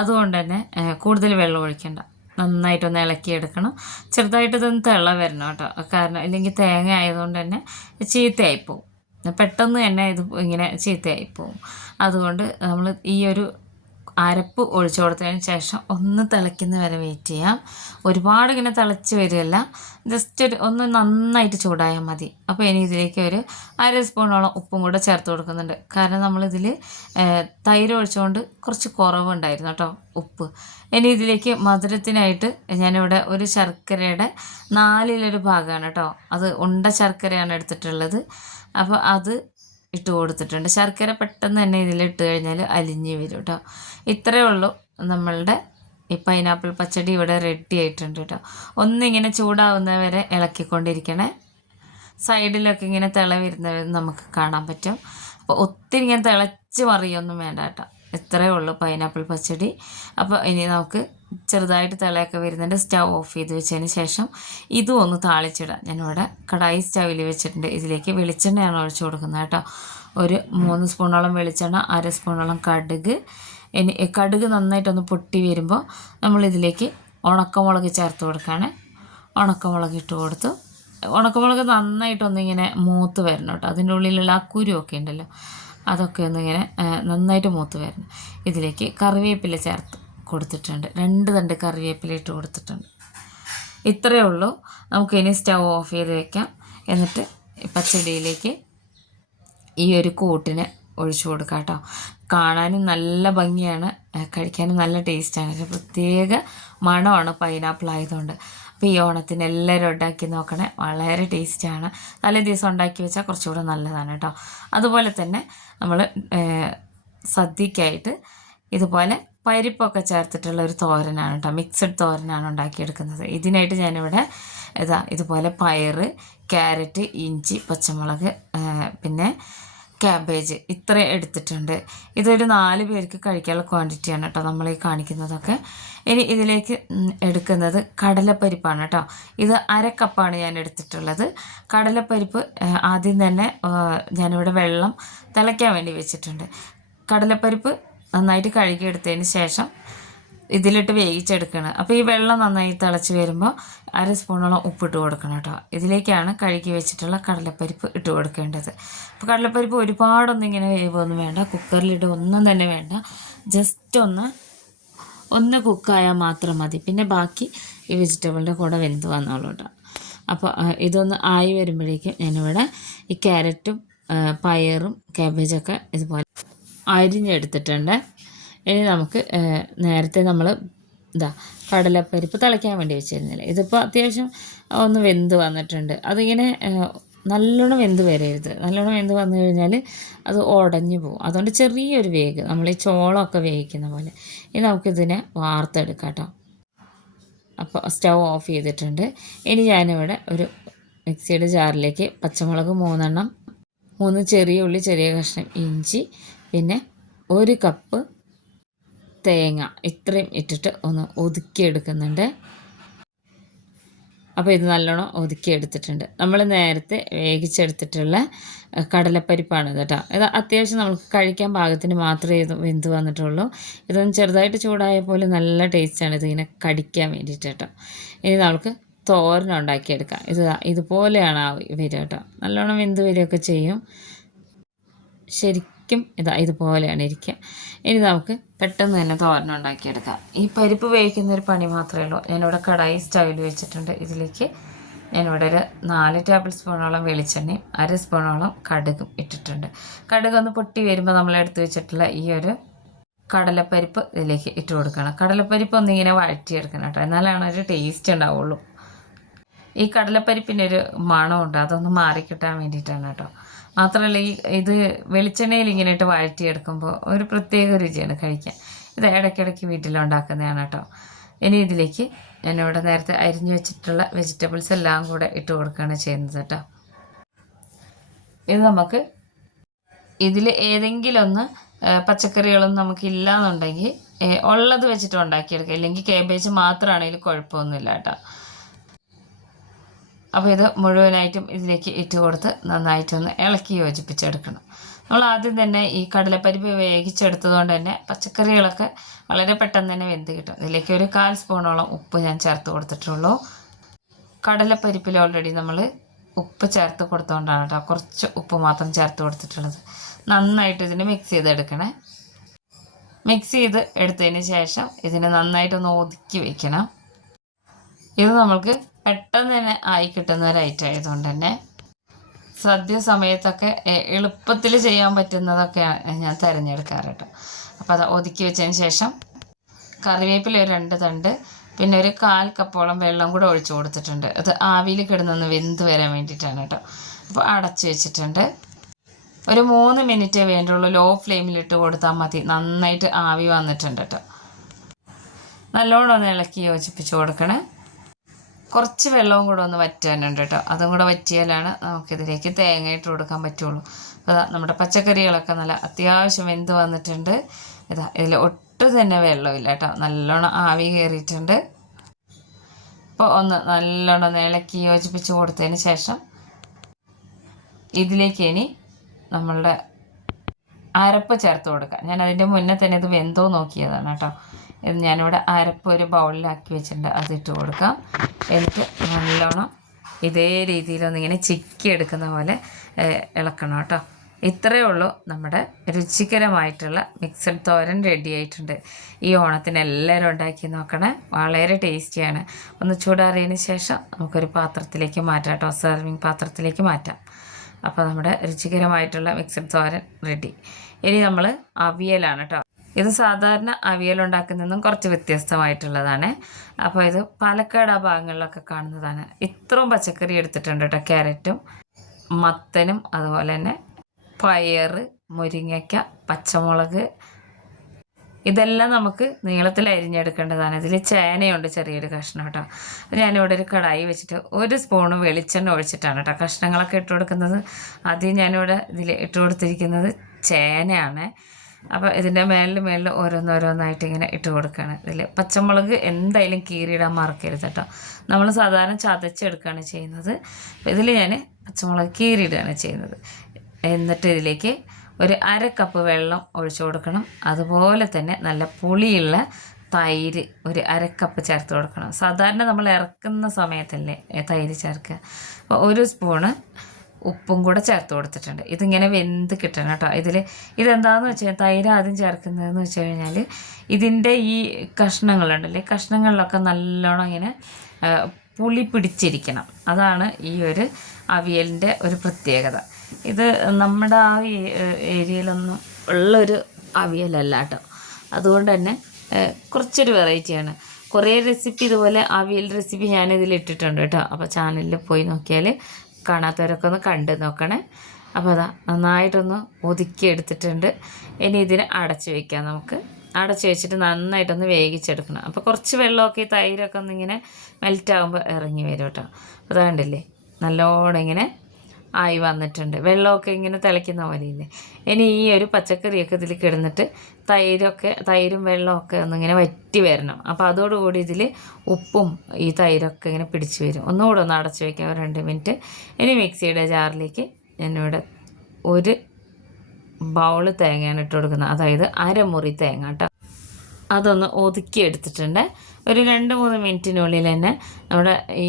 അതുകൊണ്ട് തന്നെ കൂടുതൽ വെള്ളം ഒഴിക്കേണ്ട. നന്നായിട്ടൊന്ന് ഇളക്കിയെടുക്കണം. ചെറുതായിട്ട് ഇതൊന്ന് തിള വരണം കേട്ടോ. കാരണം ഇല്ലെങ്കിൽ തേങ്ങ ആയതുകൊണ്ട് തന്നെ ചീത്തയായിപ്പോവും. പെട്ടെന്ന് തന്നെ ഇത് ഇങ്ങനെ ചീത്തയായിപ്പോവും. അതുകൊണ്ട് നമ്മൾ ഈ ഒരു അരപ്പ് ഒഴിച്ചു കൊടുത്തതിന് ശേഷം ഒന്ന് തിളയ്ക്കുന്ന വരെ വെയിറ്റ് ചെയ്യാം. ഒരുപാട് ഇങ്ങനെ തിളച്ച് വരികയല്ല. ജസ്റ്റ് ഒരു ഒന്ന് നന്നായിട്ട് ചൂടായാൽ മതി. അപ്പോൾ ഇനി ഇതിലേക്ക് ഒരു അര സ്പൂണോളം ഉപ്പും കൂടെ ചേർത്ത് കൊടുക്കുന്നുണ്ട്. കാരണം നമ്മളിതിൽ തൈര് ഒഴിച്ചുകൊണ്ട് കുറച്ച് കുറവുണ്ടായിരുന്നു കേട്ടോ ഉപ്പ്. ഇനി ഇതിലേക്ക് മധുരത്തിനായിട്ട് ഞാനിവിടെ ഒരു ശർക്കരയുടെ നാലിലൊരു ഭാഗമാണ് കേട്ടോ. അത് ഉണ്ട ശർക്കരയാണ് എടുത്തിട്ടുള്ളത്. അപ്പോൾ അത് ഇട്ട് കൊടുത്തിട്ടുണ്ട്. ശർക്കര പെട്ടെന്ന് തന്നെ ഇതിലിട്ട് കഴിഞ്ഞാൽ അലിഞ്ഞ് വരും കേട്ടോ ഇത്രയേ ഉള്ളൂ നമ്മളുടെ ഈ പൈനാപ്പിൾ പച്ചടി ഇവിടെ റെഡി ആയിട്ടുണ്ട് കേട്ടോ ഒന്നിങ്ങനെ ചൂടാവുന്നവരെ ഇളക്കിക്കൊണ്ടിരിക്കണേ. സൈഡിലൊക്കെ ഇങ്ങനെ തിള നമുക്ക് കാണാൻ പറ്റും. അപ്പോൾ ഒത്തിരി ഇങ്ങനെ തിളച്ച് മറിയൊന്നും വേണ്ട കേട്ടോ ഇത്രയേ ഉള്ളൂ പൈനാപ്പിൾ പച്ചടി. അപ്പോൾ ഇനി നമുക്ക് ചെറുതായിട്ട് തിളയൊക്കെ വരുന്നുണ്ട് സ്റ്റൗ ഓഫ് ചെയ്ത് വെച്ചതിന് ശേഷം ഇതും ഒന്ന് താളിച്ചിടാം. ഞാനിവിടെ കടായി സ്റ്റൗവിൽ വെച്ചിട്ടുണ്ട്. ഇതിലേക്ക് വെളിച്ചെണ്ണയാണ് ഒഴിച്ചു കൊടുക്കുന്നത് കേട്ടോ. ഒരു മൂന്ന് സ്പൂണോളം വെളിച്ചെണ്ണ അര സ്പൂണോളം കടുക്. ഇനി കടുക് നന്നായിട്ടൊന്ന് പൊട്ടി വരുമ്പോൾ നമ്മൾ ഇതിലേക്ക് ഉണക്കമുളക് ചേർത്ത് കൊടുക്കുകയാണ്. ഉണക്കമുളക് ഇട്ട് കൊടുത്തു. ഉണക്കമുളക് നന്നായിട്ടൊന്നിങ്ങനെ മൂത്ത് വരണം കേട്ടോ. അതിന്റെ ഉള്ളിലുള്ള ആ കുരുവൊക്കെ ഉണ്ടല്ലോ. അതൊക്കെ ഒന്നിങ്ങനെ നന്നായിട്ട് മൂത്ത് വരണം ഇതിലേക്ക് കറിവേപ്പില ചേർത്ത് കൊടുത്തിട്ടുണ്ട്. രണ്ട് തണ്ട് കറിവേപ്പില ഇട്ട് കൊടുത്തിട്ടുണ്ട്. ഇത്രയേ ഉള്ളൂ. നമുക്ക് ഇനി സ്റ്റൗ ഓഫ് ചെയ്ത് വെക്കാം. എന്നിട്ട് പച്ചടിയിലേക്ക് ഈ ഒരു കൂട്ടിനെ ഒഴിച്ചു കൊടുക്കാം കേട്ടോ. കാണാനും നല്ല ഭംഗിയാണ്. കഴിക്കാനും നല്ല ടേസ്റ്റാണ്. പ്രത്യേക മണമാണ് പൈനാപ്പിൾ ആയതുകൊണ്ട്. അപ്പോൾ ഈ ഓണത്തിന് എല്ലാവരും ഉണ്ടാക്കി നോക്കണേ. വളരെ ടേസ്റ്റാണ് തലേ ദിവസം ഉണ്ടാക്കി വെച്ചാൽ കുറച്ചുകൂടെ നല്ലതാണ് കേട്ടോ അതുപോലെ തന്നെ നമ്മൾ സദ്യക്കായിട്ട് ഇതുപോലെ പരിപ്പൊക്കെ ചേർത്തിട്ടുള്ള ഒരു തോരനാണ് കേട്ടോ മിക്സഡ് തോരനാണ് ഉണ്ടാക്കിയെടുക്കുന്നത്. ഇതിനായിട്ട് ഞാനിവിടെ ഇതാ ഇതുപോലെ പയറ് ക്യാരറ്റ് ഇഞ്ചി പച്ചമുളക് പിന്നെ ക്യാബേജ് ഇത്ര എടുത്തിട്ടുണ്ട്. ഇതൊരു നാല് പേർക്ക് കഴിക്കാനുള്ള ക്വാണ്ടിറ്റിയാണ് കേട്ടോ നമ്മൾ ഈ കാണിക്കുന്നതൊക്കെ. ഇനി ഇതിലേക്ക് എടുക്കുന്നത് കടലപ്പരിപ്പാണ് കേട്ടോ. ഇത് അരക്കപ്പാണ് കപ്പാണ് ഞാൻ എടുത്തിട്ടുള്ളത്. കടലപ്പരിപ്പ് ആദ്യം തന്നെ ഞാനിവിടെ വെള്ളം തിളയ്ക്കാൻ വേണ്ടി വെച്ചിട്ടുണ്ട്. കടലപ്പരിപ്പ് നന്നായിട്ട് കഴുകിയെടുത്തതിന് ശേഷം ഇതിലിട്ട് വേവിച്ചെടുക്കണം. അപ്പോൾ ഈ വെള്ളം നന്നായി തിളച്ച് വരുമ്പോൾ അര സ്പൂണോളം ഉപ്പിട്ട് കൊടുക്കണം കേട്ടോ ഇതിലേക്കാണ് കഴുകി വെച്ചിട്ടുള്ള കടലപ്പരിപ്പ് ഇട്ട് കൊടുക്കേണ്ടത്. അപ്പോൾ കടലപ്പരിപ്പ് ഒരുപാടൊന്നും ഇങ്ങനെ വേവൊന്നും വേണ്ട. കുക്കറിലിട്ട് ഒന്നും തന്നെ വേണ്ട. ജസ്റ്റ് ഒന്ന് ഒന്ന് കുക്കായാൽ മാത്രം മതി. പിന്നെ ബാക്കി ഈ വെജിറ്റബിളിന്റെ കൂടെ വെന്ത് വന്നോളൂ കേട്ടോ അപ്പോൾ ഇതൊന്ന് ആയി വരുമ്പോഴേക്കും ഞാനിവിടെ ഈ ക്യാരറ്റും പയറും ക്യാബേജൊക്കെ ഇതുപോലെ അരിഞ്ഞെടുത്തിട്ടുണ്ട്. ഇനി നമുക്ക് നേരത്തെ നമ്മൾ ഇതാ കടലപ്പരിപ്പ് തിളയ്ക്കാൻ വേണ്ടി വെച്ചിരുന്നില്ല? ഇതിപ്പോൾ അത്യാവശ്യം ഒന്ന് വെന്ത് വന്നിട്ടുണ്ട്. അതിങ്ങനെ നല്ലോണം വെന്ത് വരരുത്. നല്ലോണം വെന്ത് വന്നു കഴിഞ്ഞാൽ അത് ഉടഞ്ഞു പോകും. അതുകൊണ്ട് ചെറിയൊരു വേഗ് നമ്മൾ ഈ ചോളമൊക്കെ വേവിക്കുന്ന പോലെ. ഇനി നമുക്കിതിനെ വാർത്തെടുക്കാം കേട്ടോ. അപ്പോൾ സ്റ്റൗ ഓഫ് ചെയ്തിട്ടുണ്ട്. ഇനി ഞാനിവിടെ ഒരു മിക്സിയുടെ ജാറിലേക്ക് പച്ചമുളക് മൂന്നെണ്ണം മൂന്ന് ചെറിയ ഉള്ളി ചെറിയ കഷ്ണം ഇഞ്ചി പിന്നെ ഒരു കപ്പ് തേങ്ങ ഇത്രയും ഇട്ടിട്ട് ഒന്ന് ഒതുക്കിയെടുക്കുന്നുണ്ട്. അപ്പോൾ ഇത് നല്ലോണം ഒതുക്കിയെടുത്തിട്ടുണ്ട്. നമ്മൾ നേരത്തെ വേവിച്ചെടുത്തിട്ടുള്ള കടലപ്പരിപ്പാണ് കേട്ടോ. ഇത് അത്യാവശ്യം നമുക്ക് കഴിക്കാൻ പാകത്തിന് മാത്രമേ ഇത് വെന്ത് വന്നിട്ടുള്ളൂ. ഇതൊന്ന് ചെറുതായിട്ട് ചൂടായ പോലെ നല്ല ടേസ്റ്റാണ് ഇതിങ്ങനെ കടിക്കാൻ വേണ്ടിയിട്ട് കേട്ടോ. ഇനി നമുക്ക് തോരൻ ഉണ്ടാക്കിയെടുക്കാം. ഇത് ഇതുപോലെയാണ് ആ വരിക കേട്ടോ. നല്ലോണം വെന്ത് വരികയൊക്കെ ചെയ്യും. ശരിക്കും ഇതാ ഇതുപോലെയാണ് ഇരിക്കുക. ഇനി നമുക്ക് പെട്ടെന്ന് തന്നെ തോരൻ ഉണ്ടാക്കിയെടുക്കാം. ഈ പരിപ്പ് വേവിക്കുന്ന ഒരു പണി മാത്രമേ ഉള്ളൂ. ഞാനിവിടെ കടായി സ്റ്റൈൽ വെച്ചിട്ടുണ്ട്. ഇതിലേക്ക് ഞാനിവിടെ ഒരു നാല് ടേബിൾ സ്പൂണോളം വെളിച്ചെണ്ണയും അര സ്പൂണോളം കടുകും ഇട്ടിട്ടുണ്ട്. കടുക് ഒന്ന് പൊട്ടി വരുമ്പോൾ നമ്മൾ എടുത്ത് വെച്ചിട്ടുള്ള ഈ ഒരു കടലപ്പരിപ്പ് ഇതിലേക്ക് ഇട്ട് കൊടുക്കണം. കടലപ്പരിപ്പ് ഒന്നിങ്ങനെ വഴറ്റിയെടുക്കണം കേട്ടോ. എന്നാലാണ് ഒരു ടേസ്റ്റ് ഉണ്ടാവുള്ളൂ. ഈ കടലപ്പരിപ്പിന്റെ ഒരു മണമുണ്ട്. അതൊന്ന് മാറിക്കിട്ടാൻ വേണ്ടിയിട്ടാണ് കേട്ടോ. മാത്രമല്ല ഈ ഇത് വെളിച്ചെണ്ണയിൽ ഇങ്ങനെ ഇട്ട് വഴറ്റിയെടുക്കുമ്പോൾ ഒരു പ്രത്യേക രുചിയാണ് കഴിക്കാൻ. ഇത് ഇടയ്ക്കിടയ്ക്ക് വീട്ടിലുണ്ടാക്കുന്നതാണ് കേട്ടോ ഇനി ഇതിലേക്ക് ഞാൻ ഞാനിവിടെ നേരത്തെ അരിഞ്ഞു വെച്ചിട്ടുള്ള വെജിറ്റബിൾസ് എല്ലാം കൂടെ ഇട്ട് കൊടുക്കുകയാണ് ചെയ്യുന്നത് കേട്ടോ ഇത് നമുക്ക് ഇതിൽ ഏതെങ്കിലും ഒന്ന് പച്ചക്കറികളൊന്നും നമുക്ക് എന്നുണ്ടെങ്കിൽ ഉള്ളത് വെച്ചിട്ട് ഉണ്ടാക്കിയെടുക്കുക ഇല്ലെങ്കിൽ കേബേജ് മാത്രമാണെങ്കിലും കുഴപ്പമൊന്നുമില്ല കേട്ടോ അപ്പോൾ ഇത് മുഴുവനായിട്ടും ഇതിലേക്ക് ഇട്ട് കൊടുത്ത് നന്നായിട്ടൊന്ന് ഇളക്കി യോജിപ്പിച്ചെടുക്കണം. നമ്മൾ ആദ്യം തന്നെ ഈ കടലപ്പരിപ്പ് വേവിച്ചെടുത്തതുകൊണ്ട് തന്നെ പച്ചക്കറികളൊക്കെ വളരെ പെട്ടെന്ന് തന്നെ വെന്ത് കിട്ടും. ഇതിലേക്ക് ഒരു കാൽ സ്പൂണോളം ഉപ്പ് ഞാൻ ചേർത്ത് കൊടുത്തിട്ടുള്ളൂ. കടലപ്പരിപ്പിൽ ഓൾറെഡി നമ്മൾ ഉപ്പ് ചേർത്ത് കൊടുത്തുകൊണ്ടാണ് കേട്ടോ കുറച്ച് ഉപ്പ് മാത്രം ചേർത്ത് കൊടുത്തിട്ടുള്ളത്. നന്നായിട്ട് ഇതിന് മിക്സ് ചെയ്തെടുക്കണേ. മിക്സ് ചെയ്ത് എടുത്തതിന് ശേഷം ഇതിനെ നന്നായിട്ടൊന്ന് ഒതുക്കി വെക്കണം. ഇത് നമ്മൾക്ക് പെട്ടെന്ന് തന്നെ ആയി കിട്ടുന്ന ഒരു ഐറ്റം ആയതുകൊണ്ട് തന്നെ സദ്യ സമയത്തൊക്കെ എളുപ്പത്തിൽ ചെയ്യാൻ പറ്റുന്നതൊക്കെയാണ് ഞാൻ തിരഞ്ഞെടുക്കാറ് കേട്ടോ അപ്പോൾ അത് ഒതുക്കി വെച്ചതിന് ശേഷം കറിവേപ്പില ഒരു രണ്ട് തണ്ട് പിന്നെ ഒരു കാൽ കപ്പോളം വെള്ളം കൂടെ ഒഴിച്ചു കൊടുത്തിട്ടുണ്ട്. അത് ആവിയിൽ കിടന്നൊന്ന് വെന്ത് വരാൻ വേണ്ടിയിട്ടാണ് കേട്ടോ. അപ്പോൾ അടച്ചു വെച്ചിട്ടുണ്ട്. ഒരു മൂന്ന് മിനിറ്റേ വേണ്ടുള്ളൂ. ലോ ഫ്ലെയിമിലിട്ട് കൊടുത്താൽ മതി. നന്നായിട്ട് ആവി വന്നിട്ടുണ്ട് കേട്ടോ. നല്ലോണം ഒന്ന് ഇളക്കി യോജിപ്പിച്ച് കൊടുക്കണേ. കുറച്ച് വെള്ളവും കൂടെ ഒന്ന് വറ്റാനുണ്ട് കേട്ടോ. അതും കൂടെ വറ്റിയാലാണ് നമുക്കിതിലേക്ക് തേങ്ങ ഇട്ട് കൊടുക്കാൻ പറ്റുള്ളൂ. ദാ നമ്മുടെ പച്ചക്കറികളൊക്കെ നല്ല അത്യാവശ്യം വെന്ത് വന്നിട്ടുണ്ട്. ഇതാ ഇതിൽ ഒട്ടും തന്നെ വെള്ളമില്ല കേട്ടോ. നല്ലോണം ആവി കയറിയിട്ടുണ്ട് അപ്പോൾ ഒന്ന് നല്ലോണം ഇളക്കി യോജിപ്പിച്ച് കൊടുത്തതിന് ശേഷം ഇതിലേക്ക് ഇനി നമ്മളുടെ അരപ്പ് ചേർത്ത് കൊടുക്കാം. ഞാൻ അതിന്റെ മുന്നേ തന്നെ ഇത് വെന്തോ നോക്കിയതാണ് കേട്ടോ. ഞാനിവിടെ അരപ്പ് ഒരു ബൗളിലാക്കി വെച്ചിട്ടുണ്ട്. അതിട്ട് കൊടുക്കാം. എന്നിട്ട് നല്ലോണം ഇതേ രീതിയിലൊന്നിങ്ങനെ ചിക്കി എടുക്കുന്ന പോലെ ഇളക്കണം കേട്ടോ. ഇത്രയേ ഉള്ളൂ നമ്മുടെ രുചികരമായിട്ടുള്ള മിക്സഡ് തോരൻ റെഡി ആയിട്ടുണ്ട്. ഈ ഓണത്തിന് എല്ലാവരും ഉണ്ടാക്കി നോക്കണേ. വളരെ ടേസ്റ്റിയാണ്. ഒന്ന് ചൂടാറിയതിന് ശേഷം നമുക്കൊരു പാത്രത്തിലേക്ക് മാറ്റാം കേട്ടോ. സെർവിങ് പാത്രത്തിലേക്ക് മാറ്റാം. അപ്പോൾ നമ്മുടെ രുചികരമായിട്ടുള്ള മിക്സഡ് തോരൻ റെഡി ഇനി നമ്മൾ അവിയലാണ് കേട്ടോ. ഇത് സാധാരണ അവിയൽ ഉണ്ടാക്കുന്നതും കുറച്ച് വ്യത്യസ്തമായിട്ടുള്ളതാണ്. അപ്പോൾ ഇത് പാലക്കാട് ആ ഭാഗങ്ങളിലൊക്കെ കാണുന്നതാണ്. ഇത്രയും പച്ചക്കറി എടുത്തിട്ടുണ്ട് കേട്ടോ ക്യാരറ്റും മത്തനും അതുപോലെ തന്നെ പയർ മുരിങ്ങയ്ക്ക പച്ചമുളക്. ഇതെല്ലാം നമുക്ക് നീളത്തിൽ അരിഞ്ഞെടുക്കേണ്ടതാണ്. ഇതിൽ ചേനയുണ്ട് ചെറിയൊരു കഷ്ണം കേട്ടോ. ഞാനിവിടെ ഒരു കടായി വെച്ചിട്ട് ഒരു സ്പൂണ് വെളിച്ചെണ്ണ ഒഴിച്ചിട്ടാണ് കേട്ടോ കഷ്ണങ്ങളൊക്കെ ഇട്ട് കൊടുക്കുന്നത്. ആദ്യം ഞാനിവിടെ ഇതിൽ ഇട്ട് കൊടുത്തിരിക്കുന്നത് ചേനയാണ്. അപ്പോൾ ഇതിന്റെ മേലിൽ മേലിൽ ഓരോന്നോരോന്നായിട്ട് ഇങ്ങനെ ഇട്ട് കൊടുക്കുകയാണ് ഇതിൽ പച്ചമുളക് എന്തായാലും കീറിയിടാൻ മറക്കരുത് കേട്ടോ നമ്മൾ സാധാരണ ചതച്ചെടുക്കുകയാണ് ചെയ്യുന്നത്. ഇതിൽ ഞാൻ പച്ചമുളക് കീറിയിടുകയാണ് ചെയ്യുന്നത്. എന്നിട്ട് ഇതിലേക്ക് ഒരു അര കപ്പ് വെള്ളം ഒഴിച്ചു കൊടുക്കണം. അതുപോലെ തന്നെ നല്ല പുളിയുള്ള തൈര് ഒരു അര കപ്പ് ചേർത്ത് കൊടുക്കണം. സാധാരണ നമ്മൾ ഇറക്കുന്ന സമയത്തല്ലേ തൈര് ചേർക്കുക. അപ്പോൾ ഒരു സ്പൂണ് ഉപ്പും കൂടെ ചേർത്ത് കൊടുത്തിട്ടുണ്ട്. ഇതിങ്ങനെ വെന്ത് കിട്ടണം കേട്ടോ. ഇതിൽ ഇതെന്താണെന്ന് വെച്ചാൽ തൈര് ആദ്യം ചേർക്കുന്നതെന്ന് വെച്ച് കഴിഞ്ഞാൽ ഇതിന്റെ ഈ കഷ്ണങ്ങളുണ്ടല്ലേ? കഷ്ണങ്ങളിലൊക്കെ നല്ലോണം ഇങ്ങനെ പുളി പിടിച്ചിരിക്കണം. അതാണ് ഈ ഒരു അവിയലിന്റെ ഒരു പ്രത്യേകത. ഇത് നമ്മുടെ ആ ഏരിയയിലൊന്നും ഉള്ളൊരു അവിയലല്ല കേട്ടോ. അതുകൊണ്ട് തന്നെ കുറച്ചൊരു വെറൈറ്റിയാണ് കുറേ റെസിപ്പി ഇതുപോലെ അവിയൽ റെസിപ്പി ഞാനിതിൽ ഇട്ടിട്ടുണ്ട് കേട്ടോ അപ്പോൾ ചാനലിൽ പോയി നോക്കിയാൽ കാണാത്തവരൊക്കെ ഒന്ന് കണ്ട് നോക്കണേ. അപ്പോൾ അതാ നന്നായിട്ടൊന്ന് ഒതുക്കി എടുത്തിട്ടുണ്ട്. ഇനി ഇതിനെ അടച്ച് വയ്ക്കാം നമുക്ക്. അടച്ച് വെച്ചിട്ട് നന്നായിട്ടൊന്ന് വേവിച്ചെടുക്കണം. അപ്പോൾ കുറച്ച് വെള്ളമൊക്കെ ഈ തൈരൊക്കെ ഒന്നിങ്ങനെ മെൽറ്റ് ആകുമ്പോൾ ഇറങ്ങി വരും കേട്ടോ. അപ്പോൾ കണ്ടില്ലേ നല്ലോണം ഇങ്ങനെ ആയി വന്നിട്ടുണ്ട്. വെള്ളമൊക്കെ ഇങ്ങനെ തിളയ്ക്കുന്ന പോലെയില്ലേ? ഇനി ഈ ഒരു പച്ചക്കറിയൊക്കെ ഇതിൽ കിടന്നിട്ട് തൈരൊക്കെ തൈരും വെള്ളമൊക്കെ ഒന്നിങ്ങനെ വറ്റി വരണം. അപ്പോൾ അതോടുകൂടി ഇതിൽ ഉപ്പും ഈ തൈരൊക്കെ ഇങ്ങനെ പിടിച്ച് വരും. ഒന്നുകൂടെ ഒന്ന് അടച്ചു വയ്ക്കാം ഒരു രണ്ട് മിനിറ്റ്. ഇനി മിക്സിയുടെ ജാറിലേക്ക് ഞാനിവിടെ ഒരു ബൗൾ തേങ്ങയാണ് ഇട്ട് കൊടുക്കുന്നത്. അതായത് അരമുറി തേങ്ങ കേട്ടോ. അതൊന്ന് ഒതുക്കി എടുത്തിട്ടുണ്ട്. ഒരു രണ്ട് മൂന്ന് മിനിറ്റിനുള്ളിൽ തന്നെ നമ്മുടെ ഈ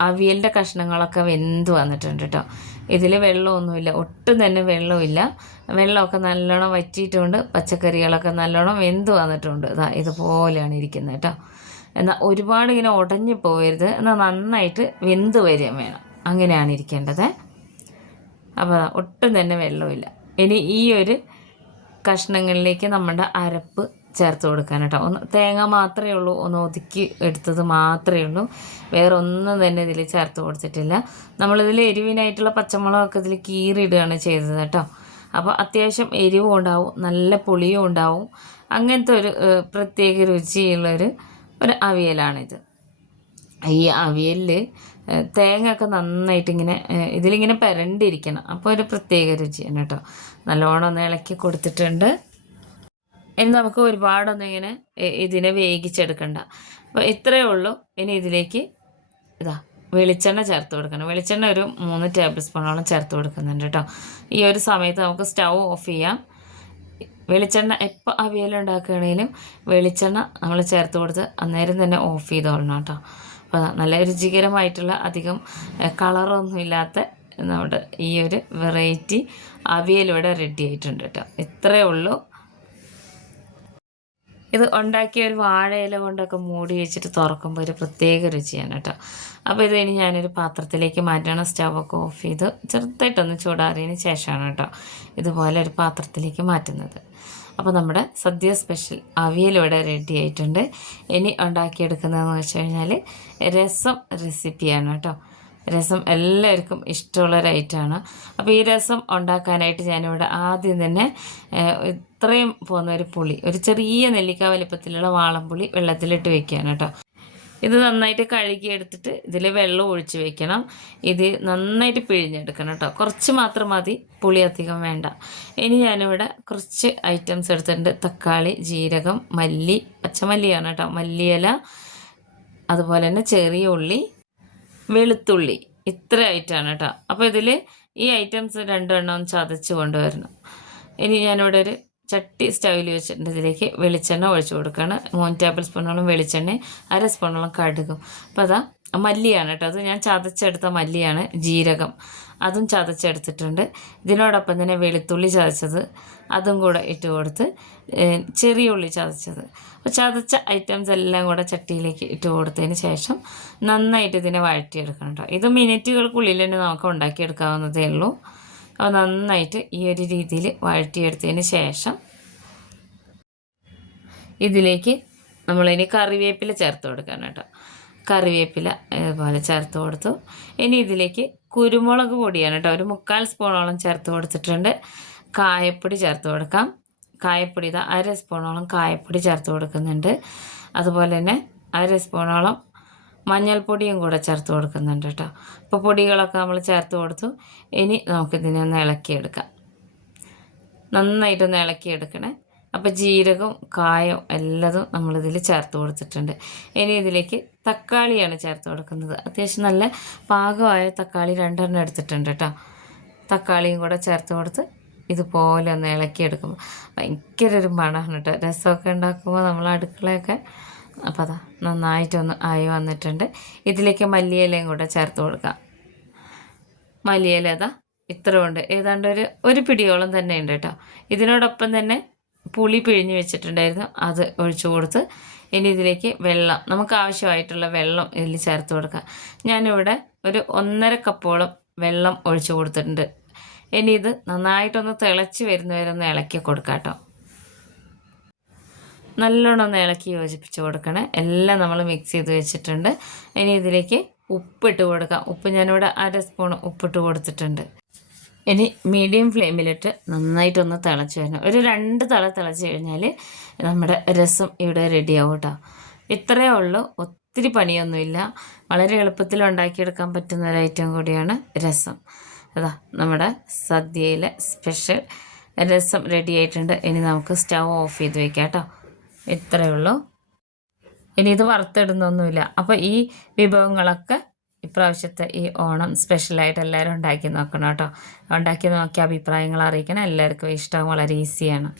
അവിയലിന്റെ കഷ്ണങ്ങളൊക്കെ വെന്ത് വന്നിട്ടുണ്ട് കേട്ടോ. ഇതിൽ വെള്ളമൊന്നുമില്ല. ഒട്ടും തന്നെ വെള്ളമില്ല. വെള്ളമൊക്കെ നല്ലോണം വറ്റിയിട്ടുണ്ട്. പച്ചക്കറികളൊക്കെ നല്ലോണം വെന്ത് വന്നിട്ടുണ്ട്. ഇതാ ഇതുപോലെയാണ് ഇരിക്കുന്നത് കേട്ടോ. എന്നാൽ ഒരുപാട് ഇങ്ങനെ ഉടഞ്ഞു പോകരുത് എന്നാൽ നന്നായിട്ട് വെന്ത് വരികയും വേണം. അങ്ങനെയാണ് ഇരിക്കേണ്ടത്. അപ്പോൾ ഒട്ടും തന്നെ വെള്ളമില്ല. ഇനി ഈ ഒരു കഷ്ണങ്ങളിലേക്ക് നമ്മുടെ അരപ്പ് ചേർത്ത് കൊടുക്കാൻ കേട്ടോ. ഒന്ന് തേങ്ങ മാത്രമേ ഉള്ളൂ. ഒന്ന് ഒതുക്കി എടുത്തത് മാത്രമേ ഉള്ളൂ. വേറെ ഒന്നും തന്നെ ഇതിൽ ചേർത്ത് കൊടുത്തിട്ടില്ല. നമ്മളിതിൽ എരിവിനായിട്ടുള്ള പച്ചമുളകൊക്കെ ഇതിൽ കീറിയിടുകയാണ് ചെയ്തത് കേട്ടോ. അപ്പോൾ അത്യാവശ്യം എരിവും ഉണ്ടാവും. നല്ല പുളിയും ഉണ്ടാവും. അങ്ങനത്തെ ഒരു പ്രത്യേക രുചിയുള്ളൊരു ഒരു അവിയലാണിത്. ഈ അവിയലിൽ തേങ്ങ ഒക്കെ നന്നായിട്ട് ഇങ്ങനെ ഇതിലിങ്ങനെ പെരണ്ടിരിക്കണം. അപ്പോൾ ഒരു പ്രത്യേക രുചിയാണ് കേട്ടോ. നല്ലോണം ഒന്ന് ഇളക്കി കൊടുത്തിട്ടുണ്ട്. ഇനി നമുക്ക് ഒരുപാടൊന്നും ഇങ്ങനെ ഇതിനെ വേഗിച്ചെടുക്കണ്ട. അപ്പോൾ ഇത്രയേ ഉള്ളൂ. ഇനി ഇതിലേക്ക് ഇതാ വെളിച്ചെണ്ണ ചേർത്ത് കൊടുക്കണം. വെളിച്ചെണ്ണ ഒരു മൂന്ന് ടേബിൾ സ്പൂണോളം ചേർത്ത് കൊടുക്കുന്നുണ്ട് കേട്ടോ. ഈ ഒരു സമയത്ത് നമുക്ക് സ്റ്റൗ ഓഫ് ചെയ്യാം. വെളിച്ചെണ്ണ എപ്പോൾ അവിയൽ ഉണ്ടാക്കുകയാണെങ്കിലും വെളിച്ചെണ്ണ നമ്മൾ ചേർത്ത് കൊടുത്ത് അന്നേരം തന്നെ ഓഫ് ചെയ്തോളണം കേട്ടോ. അപ്പോൾ നല്ല രുചികരമായിട്ടുള്ള അധികം കളറൊന്നുമില്ലാത്ത നമ്മുടെ ഈ ഒരു വെറൈറ്റി അവിയൽ ഇവിടെ റെഡി ആയിട്ടുണ്ട് കേട്ടോ. ഇത്രയേ ഉള്ളൂ. ഇത് ഉണ്ടാക്കിയ ഒരു വാഴയില കൊണ്ടൊക്കെ മൂടി വെച്ചിട്ട് തുറക്കുമ്പോൾ ഒരു പ്രത്യേക രുചിയാണ് കേട്ടോ. അപ്പോൾ ഇത് ഇനി ഞാനൊരു പാത്രത്തിലേക്ക് മാറ്റണം. സ്റ്റവൊക്കെ ഓഫ് ചെയ്ത് ചെറുതായിട്ടൊന്ന് ചൂടാറിയതിന് ശേഷമാണ് കേട്ടോ ഇതുപോലെ ഒരു പാത്രത്തിലേക്ക് മാറ്റുന്നത്. അപ്പോൾ നമ്മുടെ സദ്യ സ്പെഷ്യൽ അവിയൽ റെഡി ആയിട്ടുണ്ട്. ഇനി ഉണ്ടാക്കിയെടുക്കുന്നതെന്ന് വെച്ച് കഴിഞ്ഞാൽ രസം റെസിപ്പിയാണ് കേട്ടോ. രസം എല്ലാവർക്കും ഇഷ്ടമുള്ള ഒരു ഐറ്റമാണ് അപ്പോൾ ഈ രസം ഉണ്ടാക്കാനായിട്ട് ഞാനിവിടെ ആദ്യം തന്നെ ഏഹ്, ഇത്രയും പോകുന്ന ഒരു പുളി ഒരു ചെറിയ നെല്ലിക്ക വലിപ്പത്തിലുള്ള വാളംപുളി വെള്ളത്തിലിട്ട് വെക്കുകയാണ് കേട്ടോ. ഇത് നന്നായിട്ട് കഴുകി എടുത്തിട്ട് ഇതിൽ വെള്ളം ഒഴിച്ച് വെക്കണം. ഇത് നന്നായിട്ട് പിഴിഞ്ഞെടുക്കണം കേട്ടോ. കുറച്ച് മാത്രം മതി പുളി അധികം വേണ്ട. ഇനി ഞാനിവിടെ കുറച്ച് ഐറ്റംസ് എടുത്തിട്ടുണ്ട്. തക്കാളി ജീരകം മല്ലി പച്ചമല്ലിയാണ് കേട്ടോ. മല്ലിയില അതുപോലെ തന്നെ ചെറിയ ഉള്ളി വെളുത്തുള്ളി. ഇത്ര ഐറ്റമാണ് കേട്ടോ. അപ്പോൾ ഇതിൽ ഈ ഐറ്റംസ് രണ്ടെണ്ണം ചതച്ച് കൊണ്ടുവരണം. ഇനി ഞാനിവിടെ ഒരു ചട്ടി സ്റ്റൗവിൽ വെച്ചിട്ടുണ്ട് ഇതിലേക്ക് വെളിച്ചെണ്ണ ഒഴിച്ച് കൊടുക്കുകയാണ്. മൂന്ന് ടേബിൾ സ്പൂണോളം വെളിച്ചെണ്ണ അര സ്പൂണോളം കടുകും. അപ്പോൾ അതാ മല്ലിയാണ് കേട്ടോ. അത് ഞാൻ ചതച്ചെടുത്ത മല്ലിയാണ് ജീരകം. അതും ചതച്ചെടുത്തിട്ടുണ്ട്. ഇതിനോടൊപ്പം തന്നെ വെളുത്തുള്ളി ചതച്ചത്. അതും കൂടെ ഇട്ട് കൊടുത്ത് ചെറിയ ഉള്ളി ചതച്ചത്. അപ്പോൾ ചതച്ച ഐറ്റംസ് എല്ലാം കൂടെ ചട്ടിയിലേക്ക് ഇട്ട് കൊടുത്തതിന് ശേഷം നന്നായിട്ട് ഇതിനെ വഴറ്റിയെടുക്കണം കേട്ടോ. ഇത് മിനിറ്റുകൾക്കുള്ളിൽ തന്നെ നമുക്ക് ഉണ്ടാക്കിയെടുക്കാവുന്നതേ ഉള്ളൂ. അപ്പോൾ നന്നായിട്ട് ഈ ഒരു രീതിയിൽ വഴറ്റിയെടുത്തതിന് ശേഷം ഇതിലേക്ക് നമ്മളിനി കറിവേപ്പില ചേർത്ത് കൊടുക്കണം കേട്ടോ. കറിവേപ്പില ഇതുപോലെ ചേർത്ത് കൊടുത്തു. ഇനി ഇതിലേക്ക് കുരുമുളക് പൊടിയാണ് കേട്ടോ. ഒരു മുക്കാൽ സ്പൂണോളം ചേർത്ത് കൊടുത്തിട്ടുണ്ട്. കായപ്പൊടി ചേർത്ത് കൊടുക്കാം. കായപ്പൊടി ഇതാ അര സ്പൂണോളം കായപ്പൊടി ചേർത്ത് കൊടുക്കുന്നുണ്ട്. അതുപോലെ തന്നെ അര സ്പൂണോളം മഞ്ഞൾപ്പൊടിയും കൂടെ ചേർത്ത് കൊടുക്കുന്നുണ്ട് കേട്ടോ. അപ്പോൾ പൊടികളൊക്കെ നമ്മൾ ചേർത്ത് കൊടുത്തു. ഇനി നമുക്കിതിനെ ഒന്ന് ഇളക്കിയെടുക്കാം. നന്നായിട്ടൊന്ന് ഇളക്കിയെടുക്കണേ. അപ്പോൾ ജീരകവും കായവും എല്ലാതും നമ്മളിതിൽ ചേർത്ത് കൊടുത്തിട്ടുണ്ട്. ഇനി ഇതിലേക്ക് തക്കാളിയാണ് ചേർത്ത് കൊടുക്കുന്നത്. അത്യാവശ്യം നല്ല പാകമായ തക്കാളി രണ്ടെണ്ണം എടുത്തിട്ടുണ്ട് കേട്ടോ. തക്കാളിയും കൂടെ ചേർത്ത് കൊടുത്ത് ഇതുപോലെ ഒന്ന് ഇളക്കിയെടുക്കുമ്പോൾ ഭയങ്കര ഒരു മണമാണ് കേട്ടോ. രസമൊക്കെ ഉണ്ടാക്കുമ്പോൾ നമ്മൾ അടുക്കളയൊക്കെ അപ്പോൾ അതാ നന്നായിട്ടൊന്ന് ആയി വന്നിട്ടുണ്ട്. ഇതിലേക്ക് മല്ലിയിലയും കൂടെ ചേർത്ത് കൊടുക്കാം. മല്ലിയില അതാ ഇത്ര ഉണ്ട്. ഏതാണ്ട് ഒരു ഒരു പിടിയോളം തന്നെ ഉണ്ട് കേട്ടോ. ഇതിനോടൊപ്പം തന്നെ പുളി പിഴിഞ്ഞ് വെച്ചിട്ടുണ്ടായിരുന്നു. അത് ഒഴിച്ചു കൊടുത്ത് ഇനി ഇതിലേക്ക് വെള്ളം നമുക്ക് ആവശ്യമായിട്ടുള്ള വെള്ളം ഇതിൽ ചേർത്ത് കൊടുക്കാം. ഞാനിവിടെ ഒരു ഒന്നര കപ്പോളം വെള്ളം ഒഴിച്ചു കൊടുത്തിട്ടുണ്ട്. ഇനി ഇത് നന്നായിട്ടൊന്ന് തിളച്ച് വരുന്നവരെ ഒന്ന് ഇളക്കി കൊടുക്കാം കേട്ടോ. നല്ലോണം ഒന്ന് ഇളക്കി യോജിപ്പിച്ച് കൊടുക്കണേ. എല്ലാം നമ്മൾ മിക്സ് ചെയ്ത് വെച്ചിട്ടുണ്ട്. ഇനി ഇതിലേക്ക് ഉപ്പിട്ട് കൊടുക്കാം. ഉപ്പ് ഞാനിവിടെ അര സ്പൂൺ ഉപ്പിട്ട് കൊടുത്തിട്ടുണ്ട്. ഇനി മീഡിയം ഫ്ലെയിമിലിട്ട് നന്നായിട്ടൊന്ന് തിളച്ച് വരണം. ഒരു രണ്ട് തള തിളച്ച് കഴിഞ്ഞാൽ നമ്മുടെ രസം ഇവിടെ റെഡിയാവും കേട്ടോ ഇത്രയേ ഉള്ളൂ. ഒത്തിരി പണിയൊന്നുമില്ല. വളരെ എളുപ്പത്തിൽ ഉണ്ടാക്കിയെടുക്കാൻ പറ്റുന്ന ഒരു ഐറ്റം കൂടിയാണ് രസം. അതാ നമ്മുടെ സദ്യയിലെ സ്പെഷ്യൽ രസം റെഡി ആയിട്ടുണ്ട്. ഇനി നമുക്ക് സ്റ്റവ് ഓഫ് ചെയ്ത് വെക്കാം കേട്ടോ ഇത്രയേ ഉള്ളൂ ഇനി ഇത് വറുത്തിടുന്നൊന്നുമില്ല. അപ്പോൾ ഈ വിഭവങ്ങളൊക്കെ ഇപ്രാവശ്യത്തെ ഈ ഓണം സ്പെഷ്യലായിട്ട് എല്ലാവരും ഉണ്ടാക്കി നോക്കണം കേട്ടോ. ഉണ്ടാക്കി നോക്കിയ അഭിപ്രായങ്ങൾ അറിയിക്കണം. എല്ലാവർക്കും ഇഷ്ടം വളരെ ഈസിയാണ്.